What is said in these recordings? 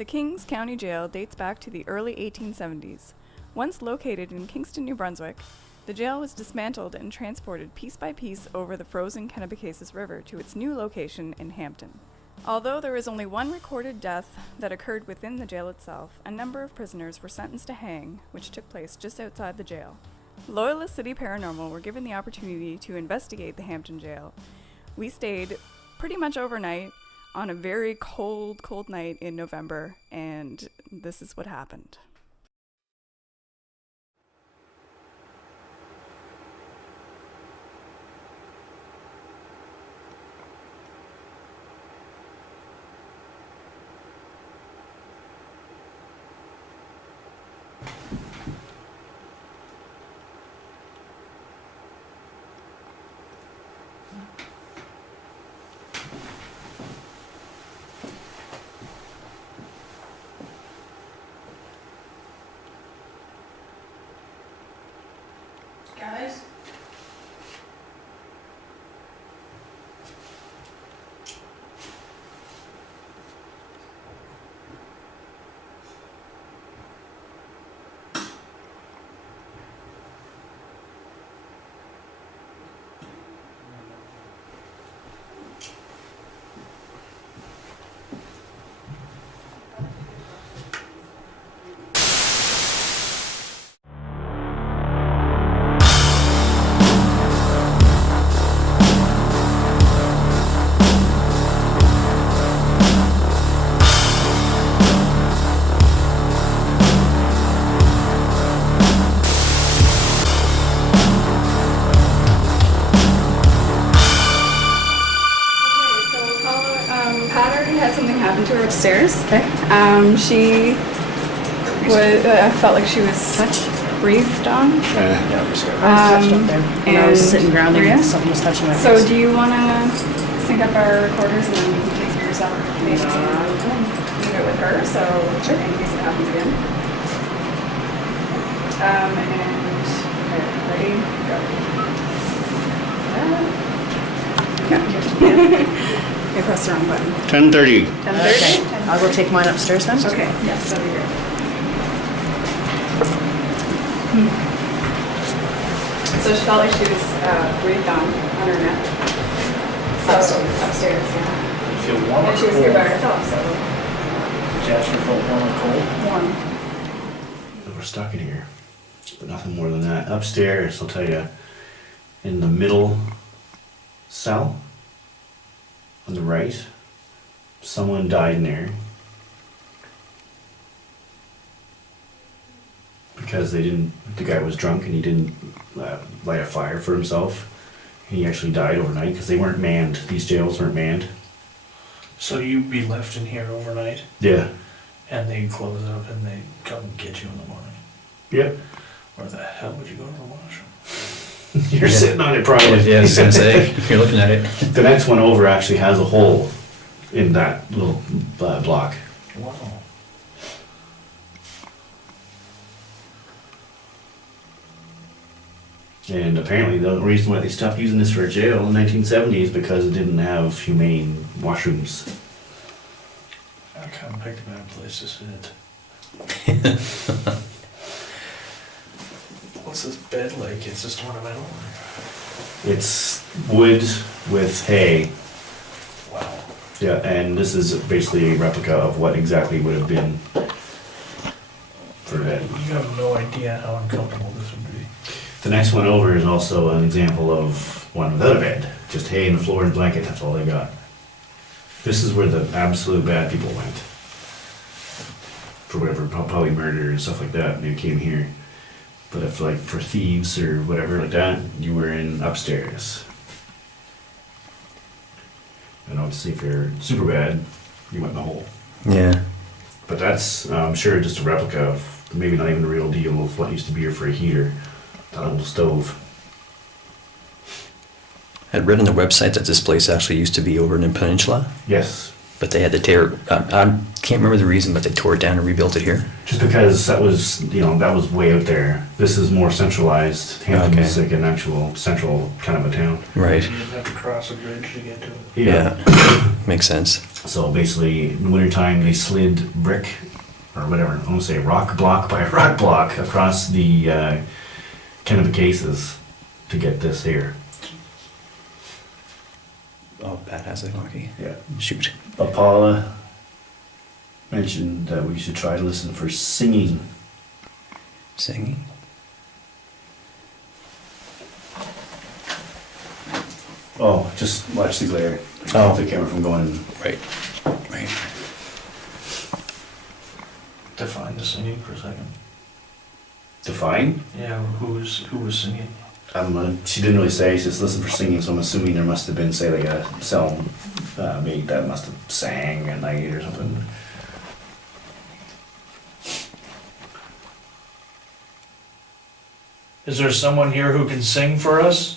The Kings County Jail dates back to the early 1870s. Once located in Kingston, New Brunswick, the jail was dismantled and transported piece by piece over the frozen Kennebecasis River to its new location in Hampton. Although there is only one recorded death that occurred within the jail itself, a number of prisoners were sentenced to hang, which took place just outside the jail. Loyalist City Paranormal were given the opportunity to investigate the Hampton jail. We stayed pretty much overnight on a very cold night in November, and this is what happened. Guys? To her upstairs. Okay. She was. I felt like she was breathed on. Yeah, I was touched up there. When I was sitting grounding, something was touching my face. So, do you want to sync up our recorders and then you can take yourself? Maybe leave it with her, so in case it happens again. And ready, go. I pressed the wrong button. 10:30. 10:30? Okay. I'll go take mine upstairs then. Okay, yes, that'd be great. So she felt like she was breathed on her neck. So, upstairs, yeah. You feel warm or And she was cold? here by herself, so Did you actually feel warm or cold? warm. We're stuck in here, but nothing more than that. Upstairs, I'll tell you, in the middle cell, on the right, someone died in there because the guy was drunk and he didn't light a fire for himself. He actually died overnight because they weren't manned. These jails weren't manned. So you'd be left in here overnight, Yeah. and they'd close up and they'd come get you in the morning. Yep. Where the hell would you go to the washroom? You're sitting on it probably. Yeah, I was gonna say, you're looking at it. The next one over actually has a hole in that little block. Wow. And apparently the reason why they stopped using this for a jail in the 1970s is because it didn't have humane washrooms. I kind of picked a bad place to sit. What's this bed like? It's just ornamental? It's wood with hay. Wow. Yeah, and this is basically a replica of what exactly would have been for a bed. You have no idea how uncomfortable this would be. The next one over is also an example of one without a bed. Just hay and the floor and blanket, that's all they got. This is where the absolute bad people went. For whatever, probably murder and stuff like that, they came here. But if like for thieves or whatever like that, you were in upstairs. And obviously if you're super bad, you went in the hole. Yeah. But that's, I'm sure, just a replica of, maybe not even the real deal of what used to be here for a heater. That little stove. I'd read on the website that this place actually used to be over in the peninsula, Yes. but they had to tear. I can't remember the reason, but they tore it down and rebuilt it here. Just because that was, that was way out there. This is more centralized. Hampton's like an actual central kind of a town. Right. You'd have to cross a bridge to get to it. Yeah. Makes sense. So basically, in the wintertime, they slid brick, or whatever, I want to say rock block by rock block across the Kennebec cases to get this here. Oh, Pat has it hockey. Yeah. Shoot. But Paula mentioned that we should try to listen for singing. Singing. Oh, just watch the glare. Oh. The camera from going. Right. Right. Define the singing for a second. Define? Yeah, who was singing? She didn't really say, she just listened for singing, so I'm assuming there must have been, say, like a cellmate that must have sang at night or something. Is there someone here who can sing for us?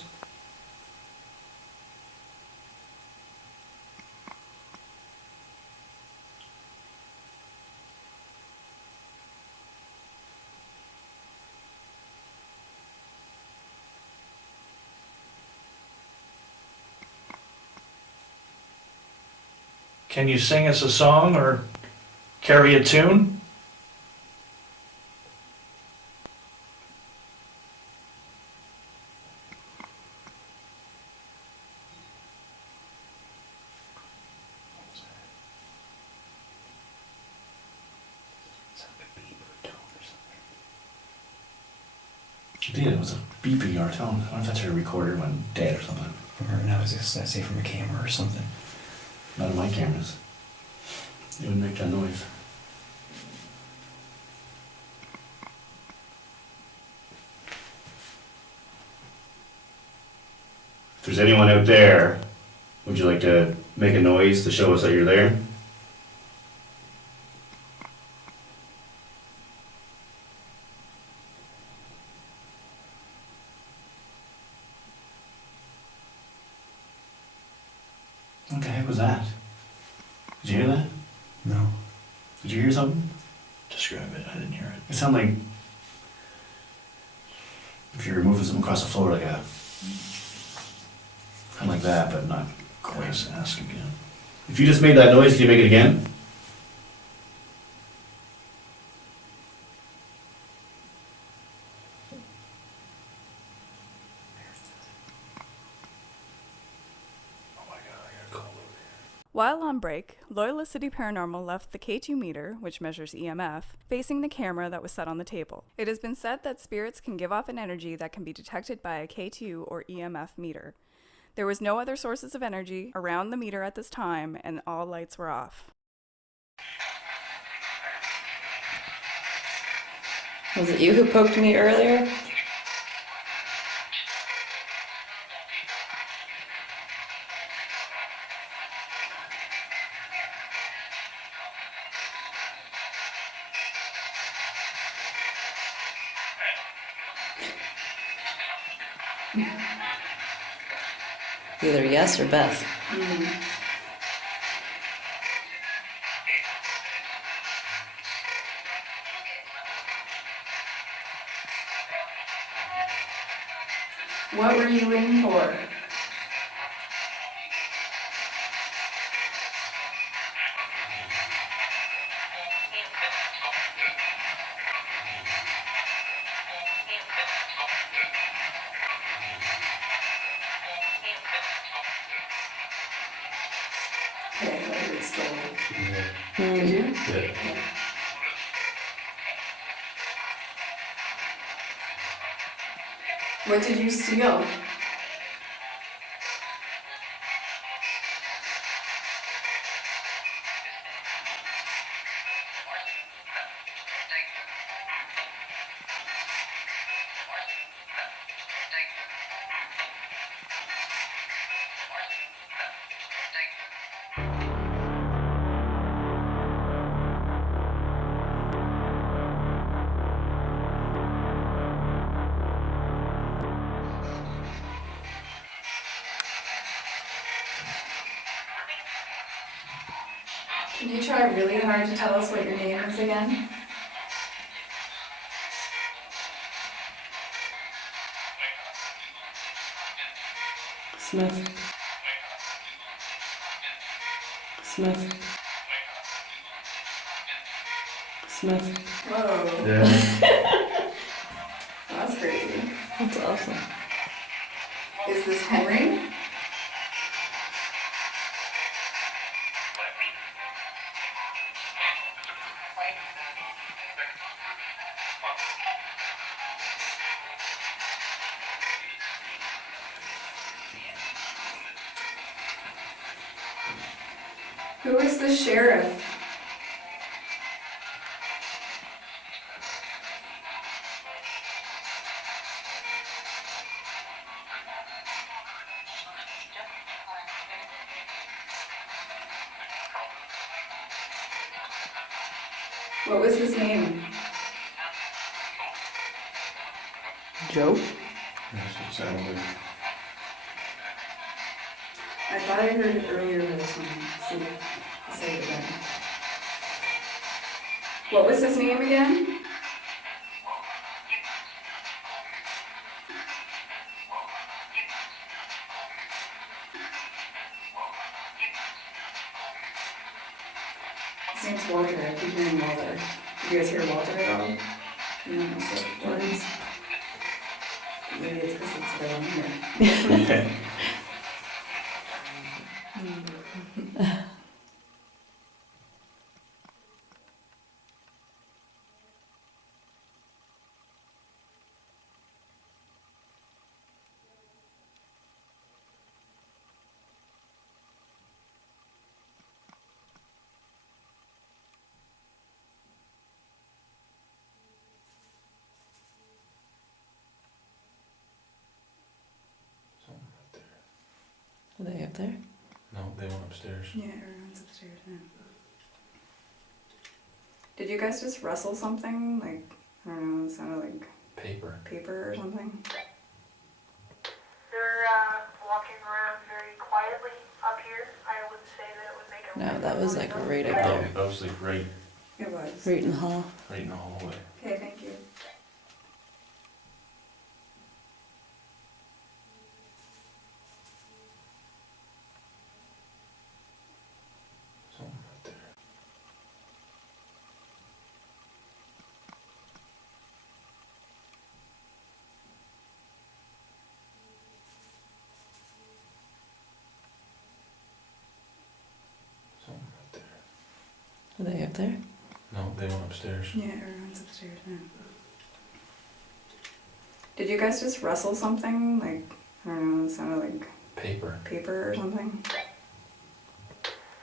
Can you sing us a song or carry a tune? She did, it was a beeping or tone. I don't know if that's her recorder went dead or something. Or now is this, I say, from a camera or something? None of my cameras. It would make that noise. If there's anyone out there, would you like to make a noise to show us that you're there? What the heck was that? Did you hear that? No. Did you hear something? Describe it, I didn't hear it. It sounded like if you're moving something across the floor, like a kind of like that, but not quite. Let's ask again. If you just made that noise, can you make it again? Oh my god, I got a cold over here. While on break, Loyola City Paranormal left the K2 meter, which measures EMF, facing the camera that was set on the table. It has been said that spirits can give off an energy that can be detected by a K2 or EMF meter. There was no other sources of energy around the meter at this time, and all lights were off. Was it you who poked me earlier? Either yes or Beth. What were you in for? Okay, I thought it stole. Did you? Yeah. What did you steal? Can you try really hard to tell us what your name is again? Smith. Smith. Smith. Whoa, Yeah. that's crazy. That's awesome. Is this Henry? Who is the sheriff? What was his name? Joe? That's what it sounded like. I thought I heard it earlier with this one. See, I'll say it again. What was his name again? His name's Walter. I keep hearing Walter. Did you guys hear Walter at all? No, also Jordan's. Maybe it's because it's right on here. Yeah. Something right there. Are they up there? No, they went upstairs. Yeah, everyone's upstairs now. Did you guys just rustle something? Like, I don't know, it sounded like Paper. paper or something? They're walking around very quietly up here. I would say that it would make a No, that was like right up No, there. that was like right It was. Right in the hall. in the hallway. Okay, thank you. Something right there. Something right there. Are they up there? No, they went upstairs. Yeah, everyone's upstairs now. Did you guys just rustle something? Like, I don't know, it sounded like Paper. paper or something?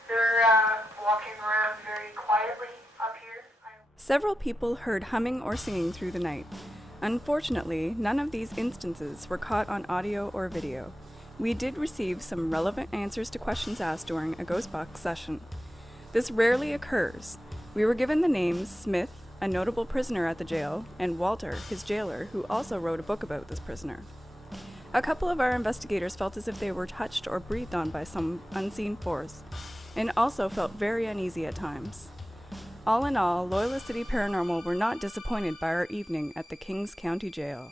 They're walking around very quietly up here. Several people heard humming or singing through the night. Unfortunately, none of these instances were caught on audio or video. We did receive some relevant answers to questions asked during a Ghost Box session. This rarely occurs. We were given the names Smith, a notable prisoner at the jail, and Walter, his jailer, who also wrote a book about this prisoner. A couple of our investigators felt as if they were touched or breathed on by some unseen force, and also felt very uneasy at times. All in all, Loyalist City Paranormal were not disappointed by our evening at the Kings County Jail.